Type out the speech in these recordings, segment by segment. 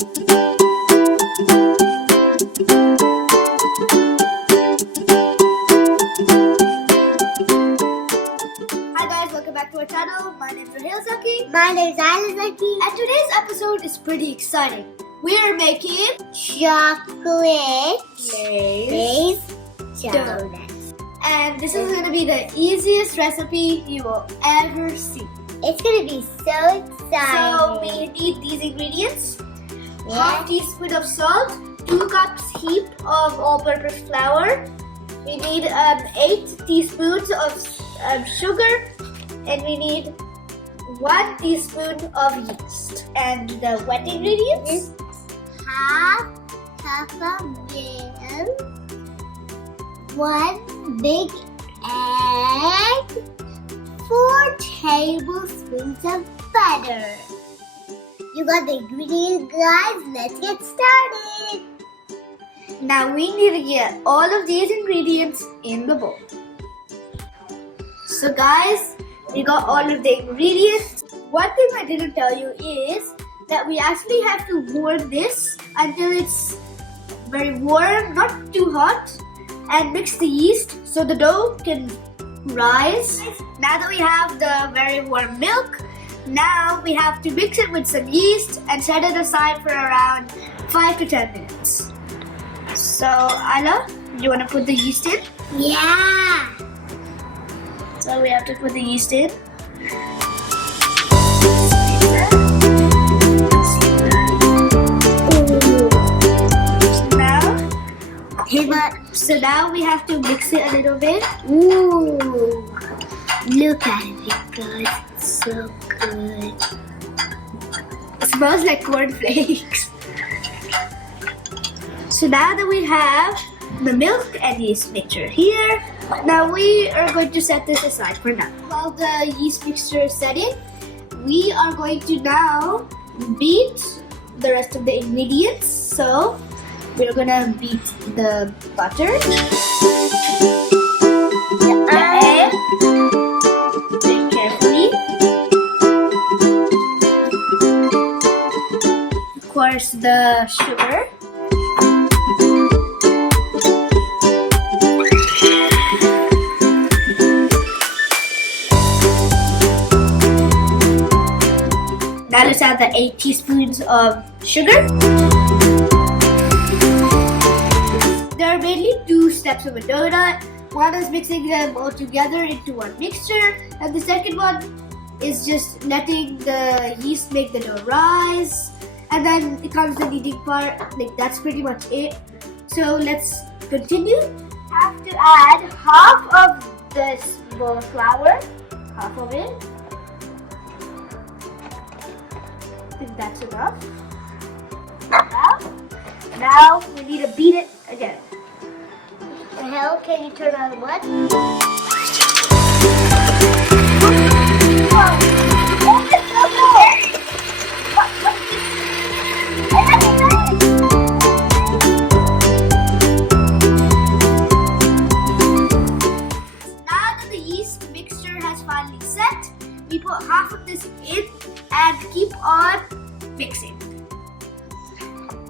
Hi guys, welcome back to our channel. My name is Raheel Zaki. My name is Isla Zaki. And today's episode is pretty exciting. We are making Chocolate Lay's donuts. And this is going to be the easiest recipe you will ever see. It's going to be so exciting. So we need these ingredients. Yeah. Half teaspoon of salt, 2 cups heap of all-purpose flour. We need 8 teaspoons of sugar, and we need 1 teaspoon of yeast. And the wet ingredients: half cup of milk, 1 big egg, 4 tablespoons of butter. You got the ingredients, guys. Let's get started. Now we need to get all of these ingredients in the bowl. So guys, we got all of the ingredients. One thing I didn't tell you is that we actually have to warm this until it's very warm, not too hot, and mix the yeast so the dough can rise. Now that we have the very warm milk, now we have to mix it with some yeast and set it aside for around 5 to 10 minutes. So, Isla, you want to put the yeast in? Yeah. So we have to put the yeast in. So now we have to mix it a little bit. Ooh, look at it, guys. It's so good. It smells like cornflakes. So now that we have the milk and yeast mixture here, now we are going to set this aside for now. While the yeast mixture is setting, we are going to now beat the rest of the ingredients. So we're gonna beat the butter, the egg, very carefully. Of course, the sugar. Now let's add the 8 teaspoons of sugar. There are mainly 2 steps of a donut. One is mixing them all together into one mixture, and the second one is just letting the yeast make the dough rise. And then it comes the kneading part. Like, that's pretty much it. So let's continue. Have to add half of this bowl of flour, half of it. I think that's enough. Now we need to beat it again. Raheel, can you turn on what? Now that the yeast mixture has finally set, we put half of this in and keep on mixing.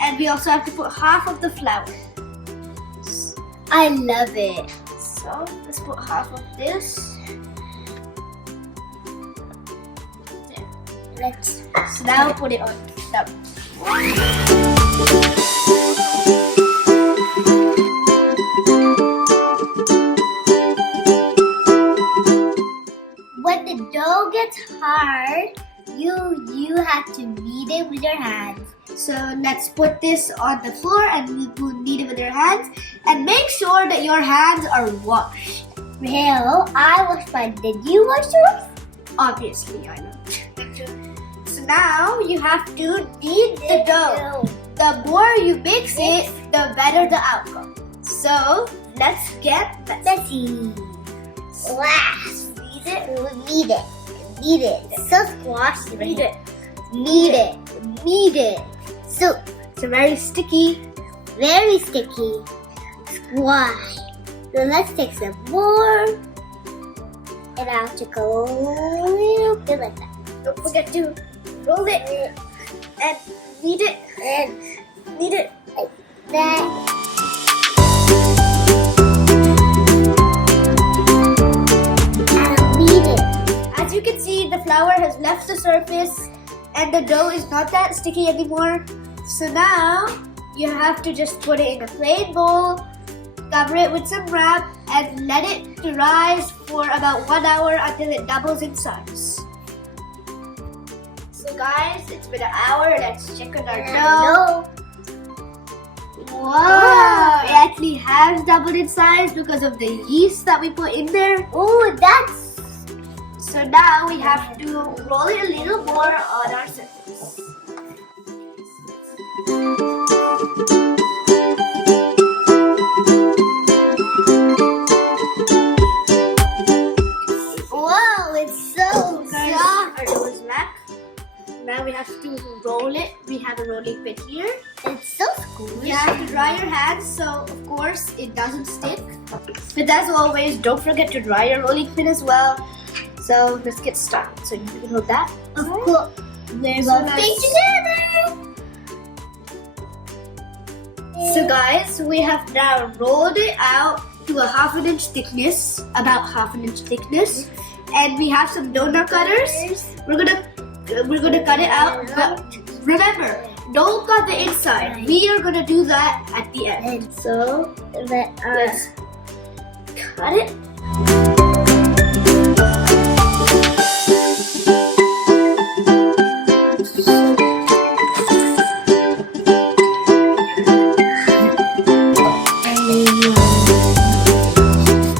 And we also have to put half of the flour. I love it. So let's put half of this. There. Let's. So now put it on. Stop. When the dough gets hard, you have to knead it with your hands. So let's put this on the floor and we'll knead it with our hands. And make sure that your hands are washed. Raheel, I washed mine. Did you wash yours? Obviously, I know. So now you have to knead the dough. The more you mix it, the better the outcome. So let's get this. Let's see. Wow. Knead it. Knead it. Knead it. So squashy. Knead it. Knead it. Knead it. So It's very sticky. very sticky. Squash. So let's take some more. And I'll take a little bit like that. Don't forget to roll it and knead it. Knead it. Like that. I'll beat it. As you can see, the flour has left the surface and the dough is not that sticky anymore. So now you have to just put it in a plain bowl, cover it with some wrap, and let it to rise for about 1 hour until it doubles in size. So guys, it's been an hour. Let's check on our dough. Wow, it actually has doubled in size because of the yeast that we put in there. Oh, that's. So now we have to roll it a little more on our surface. Whoa, it's so soft. Our dough is back. Now we have to roll it. We have a rolling pin here. It's so squishy. You have to dry your hands so of course it doesn't stick. But as always, don't forget to dry your rolling pin as well. So let's get started. So you can hold that. Of course. We're So going to let's- stay together. So guys, we have now rolled it out to a 1/2 inch thickness, about 1/2 inch thickness, and we have some donut cutters. We're gonna cut it out. But remember, don't cut the inside. We are gonna do that at the end. And so, Let's cut it.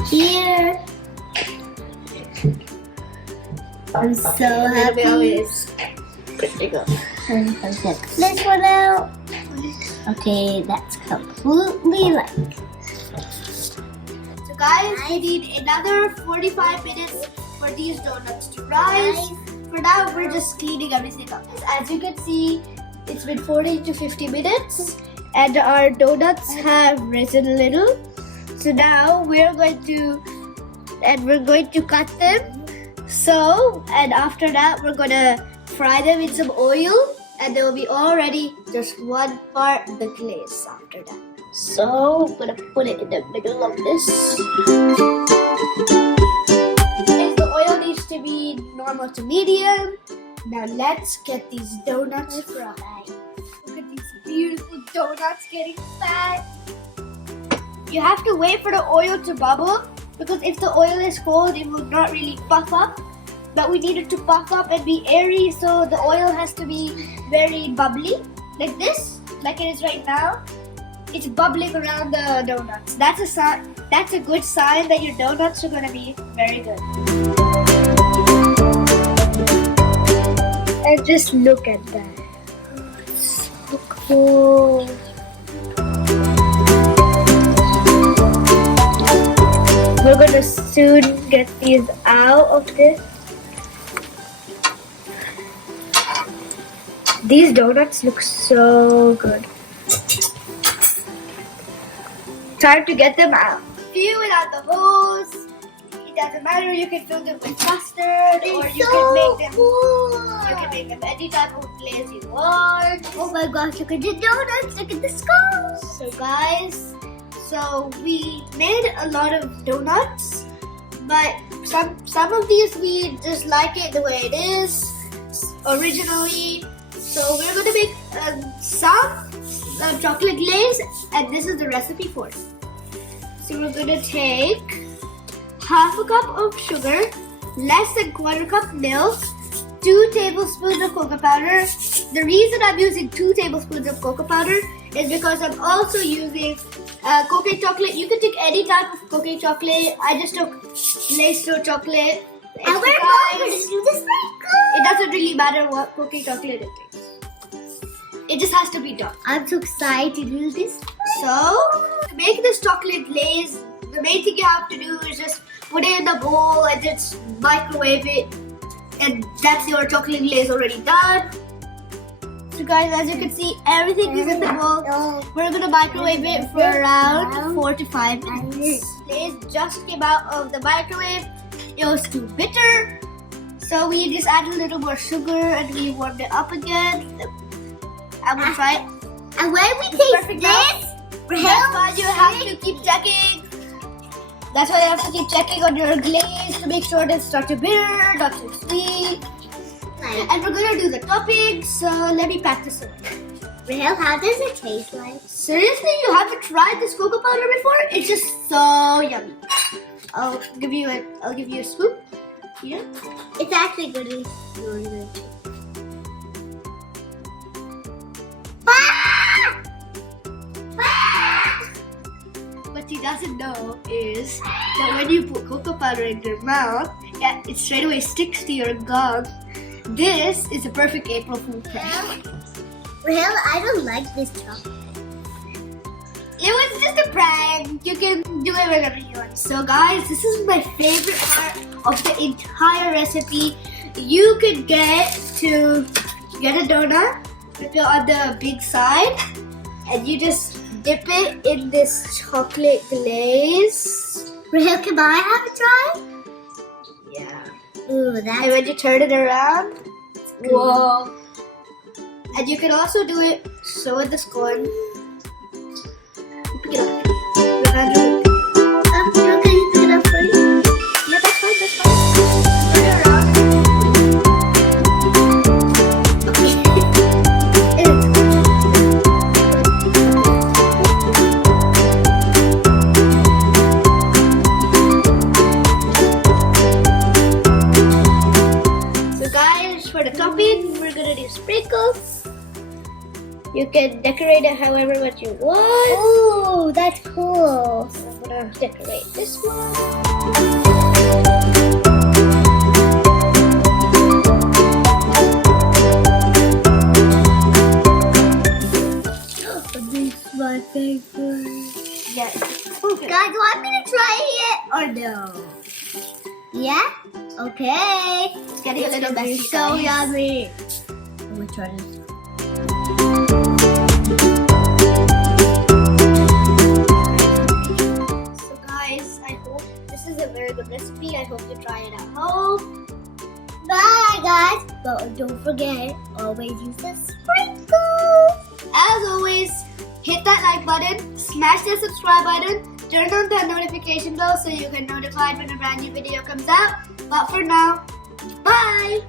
here. I'm so happy. This one out. Okay, that's completely like. So guys, we need another 45 minutes for these donuts to rise. For now, we're just cleaning everything up. As you can see, it's been 40 to 50 minutes and our donuts have risen a little. So now we're going to cut them. So, and after that, we're gonna fry them in some oil and they will be all ready. Just one part of the glaze after that. So, I'm gonna put it in the middle of this. And the oil needs to be normal to medium. Now let's get these donuts fried. Look at these beautiful donuts getting fried. You have to wait for the oil to bubble because if the oil is cold, it will not really puff up. But we need it to puff up and be airy, so the oil has to be very bubbly, like this, like it is right now. It's bubbling around the donuts. That's a sign. That's a good sign that your donuts are gonna be very good. And just look at that. It's so cool. We're gonna soon get these out of this. These donuts look so good. Time to get them out. Few without the hose. It doesn't matter. You can fill them with custard, or you can make them. You can make them any type of glaze you want. Oh my gosh, look at the donuts, look at the skulls. So guys, so we made a lot of donuts, but some of these we just like it the way it is originally. So we're gonna make some chocolate glaze, and this is the recipe for it. So we're gonna take 1/2 cup of sugar, less than 1/4 cup milk, 2 tablespoons of cocoa powder. The reason I'm using 2 tablespoons of cocoa powder is because I'm also using cocoa chocolate. You can take any type of cocoa chocolate. I just took Lace chocolate. And we're going to do this It doesn't really matter what cocoa chocolate it is. It just has to be dark. I'm so excited to do this. So, to make this chocolate glaze, the main thing you have to do is just put it in the bowl and just microwave it. And that's your chocolate glaze already done. So guys, as you can see, everything is in the bowl. We're gonna microwave it for around 4 to 5 minutes. Glaze just came out of the microwave. It was too bitter. So we just added a little more sugar and we warmed it up again. I'm gonna try it. And when we It's taste perfect now. this, That's why you have to keep checking. That's why you have to keep checking on your glaze to make sure that it's not too bitter, not too sweet. Like, And we're gonna do the toppings, so let me pack this away. Rahel, how does it taste like? Seriously, you haven't tried this cocoa powder before? It's just so yummy. I'll give you a scoop. Here. It's actually really, really good. What he doesn't know is that when you put cocoa powder in your mouth, yeah, it straight away sticks to your gum. This is a perfect April Fool prank. Rahel, I don't like this chocolate. It was just a prank. You can do it whenever you want. So guys, this is my favorite part of the entire recipe. You could get a donut, put it on the big side, and you just dip it in this chocolate glaze. Rahel, can I have a try? Yeah. Ooh, And that's when you turn it around, good. whoa. And you can also do it so with the scone. Pick it up. Your hand will- Can you pick it up for you? Yeah, that's fine, that's fine. Turn it around. So guys, for the topping, we're gonna do sprinkles. You can decorate it however what you want. Ooh, that's cool. So I'm gonna decorate this one. This is my favorite. Yes. Guys, do you want me to try it or no? Yeah? Okay. It's getting a little messy. It's so guys. yummy. I'm gonna try this. So guys, I hope this is a very good recipe. I hope you try it at home. Bye, guys. But don't forget, always use the sprinkles. As always, hit that like button, smash the subscribe button, turn on the notification bell so you get notified when a brand new video comes out. But for now, bye!